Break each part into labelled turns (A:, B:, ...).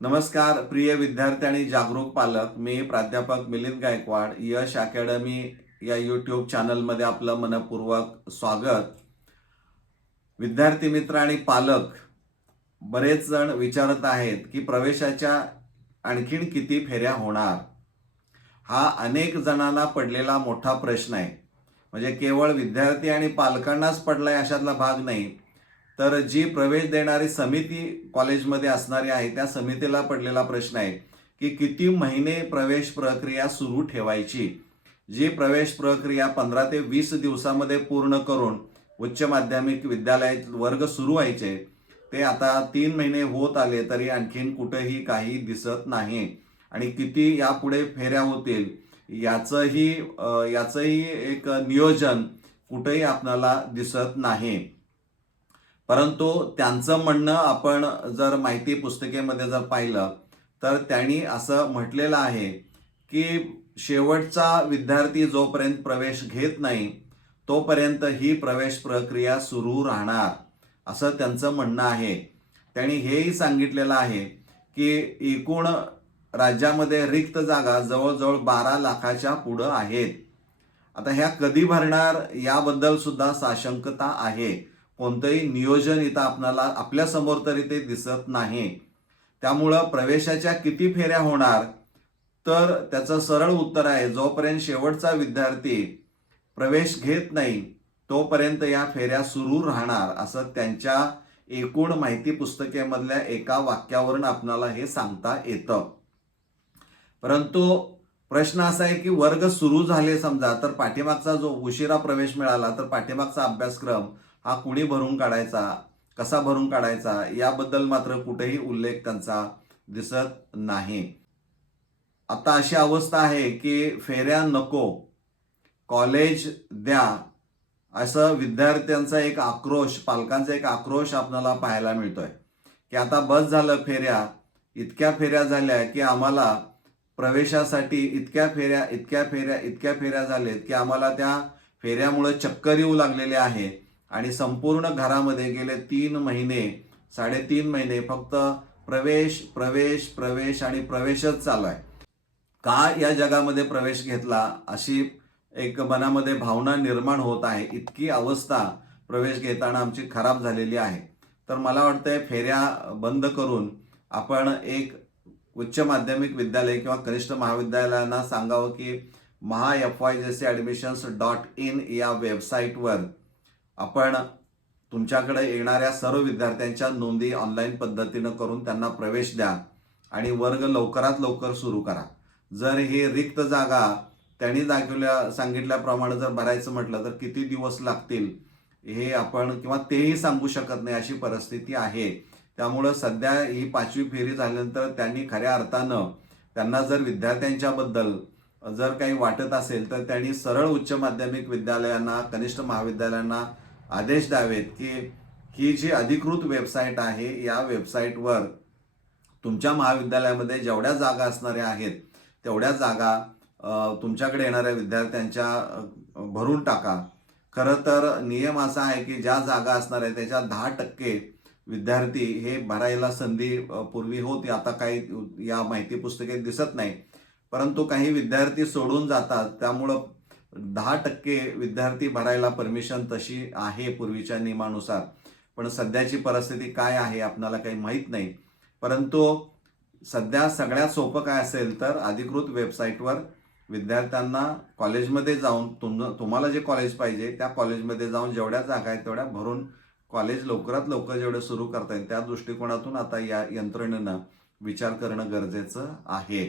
A: नमस्कार प्रिय विद्यार्थी आणि जागरूक पालक. मी प्राध्यापक मिलिंद गायकवाड. यश अकॅडमी या यूट्यूब चॅनलमध्ये आपलं मनपूर्वक स्वागत. विद्यार्थी मित्र आणि पालक बरेच जण विचारत आहेत की प्रवेशाच्या आणखीन किती फेऱ्या होणार? हा अनेक जणांना पडलेला मोठा प्रश्न आहे. म्हणजे केवळ विद्यार्थी आणि पालकांनाच पडलाय अशातला भाग नाही. तर जी प्रवेश देणारी समिती कॉलेजमध्ये असणारी आहे त्या समितीला पडलेला प्रश्न आहे की किती महिने प्रवेश प्रक्रिया सुरू ठेवायची? जी प्रवेश प्रक्रिया पंधरा ते वीस दिवसामध्ये पूर्ण करून उच्च माध्यमिक विद्यालयात वर्ग सुरू व्हायचे ते आता तीन महिने होत आले तरी आणखीन कुठेही काही दिसत नाही. आणि किती यापुढे फेऱ्या होतील याचंही याचंही एक नियोजन कुठेही आपल्याला दिसत नाही. परंतु त्यांचं म्हणणं आपण जर माहिती पुस्तिकेमध्ये जर पाहिलं तर त्यांनी असं म्हटलेलं आहे की शेवटचा विद्यार्थी जोपर्यंत प्रवेश घेत नाही तोपर्यंत ही प्रवेश प्रक्रिया सुरू राहणार असं त्यांचं म्हणणं आहे. त्यांनी हेही सांगितलेलं आहे की एकूण राज्यामध्ये रिक्त जागा जवळजवळ बारा लाखाच्या पुढं आहेत. आता ह्या कधी भरणार याबद्दल सुद्धा साशंकता आहे. कोणतंही नियोजन इथं आपल्याला आपल्यासमोर तरी ते दिसत नाही. त्यामुळं प्रवेशाच्या किती फेऱ्या होणार? तर त्याचं सरळ उत्तर आहे जोपर्यंत शेवटचा विद्यार्थी प्रवेश घेत नाही तोपर्यंत या फेऱ्या सुरू राहणार असं त्यांच्या एकूण माहिती पुस्तकेमधल्या एका वाक्यावरून आपणाला हे सांगता येतं. परंतु प्रश्न असा आहे की वर्ग सुरू झाले समजा तर पाठीमागचा जो उशिरा प्रवेश मिळाला तर पाठीमागचा अभ्यासक्रम हा कुणी भरून काढायचा कसा भरून काढायचा याबद्दल मात्र कुठेही उल्लेख त्यांचा दिसत नाही. आता अशी अवस्था आहे की फेऱ्या नको कॉलेज द्या असं विद्यार्थ्यांचा एक आक्रोश पालकांचा एक आक्रोश आपल्याला पाहायला मिळतोय. की आता बस झालं फेऱ्या इतक्या फेऱ्या झाल्या की आम्हाला प्रवेशासाठी इतक्या फेऱ्या इतक्या फेऱ्या इतक्या फेऱ्या झाल्यात की आम्हाला त्या फेऱ्यामुळे चक्कर येऊ लागलेले आहे. आणि संपूर्ण घरामध्ये गेले तीन महिने साडेतीन महिने फक्त प्रवेश प्रवेश प्रवेश आणि प्रवेशच चालू आहे का या जगामध्ये प्रवेश घेतला? अशी एक मनामध्ये भावना निर्माण होत आहे. इतकी अवस्था प्रवेश घेताना आमची खराब झालेली आहे. तर मला वाटतंय फेऱ्या बंद करून आपण एक उच्च माध्यमिक विद्यालय किंवा कनिष्ठ महाविद्यालयांना सांगावं की Maha F Y J C admissions dot in या वेबसाईटवर आपण तुमच्याकडे येणाऱ्या सर्व विद्यार्थ्यांच्या नोंदी ऑनलाईन पद्धतीनं करून त्यांना प्रवेश द्या आणि वर्ग लवकरात लवकर सुरू करा. जर हे रिक्त जागा त्यांनी दाखवल्या सांगितल्याप्रमाणे जर भरायचं म्हटलं तर किती दिवस लागतील हे आपण किंवा तेही सांगू शकत नाही अशी परिस्थिती आहे. त्यामुळं सध्या ही पाचवी फेरी झाल्यानंतर त्यांनी खऱ्या अर्थानं त्यांना जर विद्यार्थ्यांच्याबद्दल जर काही वाटत असेल तर त्यांनी सरळ उच्च माध्यमिक विद्यालयांना कनिष्ठ महाविद्यालयांना आदेश द्यावेत की ही जी अधिकृत वेबसाईट आहे या वेबसाईटवर तुमच्या महाविद्यालयामध्ये जेवढ्या जागा असणाऱ्या आहेत तेवढ्या जागा तुमच्याकडे येणाऱ्या विद्यार्थ्यांच्या भरून टाका. खरं तर नियम असा आहे की ज्या जागा असणार आहे त्याच्या दहा टक्के विद्यार्थी हे भरायला संधी पूर्वी होती. आता काही या माहिती पुस्तके दिसत नाही. परंतु काही विद्यार्थी सोडून जातात. त्यामुळं दहा टक्के विद्यार्थी भरायला परमिशन तशी आहे पूर्वीच्या नियमानुसार. पण सध्याची परिस्थिती काय आहे आपल्याला काही माहीत नाही. परंतु सध्या सगळ्यात सोपं काय असेल तर अधिकृत वेबसाईटवर विद्यार्थ्यांना कॉलेजमध्ये जाऊन तुम तुम्हाला जे कॉलेज पाहिजे त्या कॉलेजमध्ये जाऊन जेवढ्या जागा आहेत तेवढ्या भरून कॉलेज लवकरात लवकर जेवढे सुरू करता येईल त्या दृष्टिकोनातून आता या यंत्रणेनं विचार करणं गरजेचं आहे.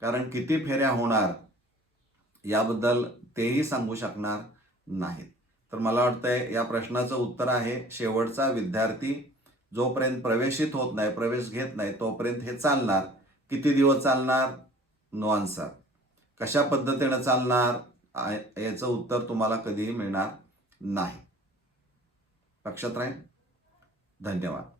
A: कारण किती फेऱ्या होणार याबद्दल तेही सांगू शकणार नाहीत. तर मला वाटतंय या प्रश्नाचं उत्तर आहे शेवटचा विद्यार्थी जोपर्यंत प्रवेशित होत नाही प्रवेश घेत नाही तोपर्यंत हे चालणार. किती दिवस चालणार? नो आन्सर कशा पद्धतीनं चालणार? याचं उत्तर तुम्हाला कधीही मिळणार नाही. लक्षात राहील? धन्यवाद.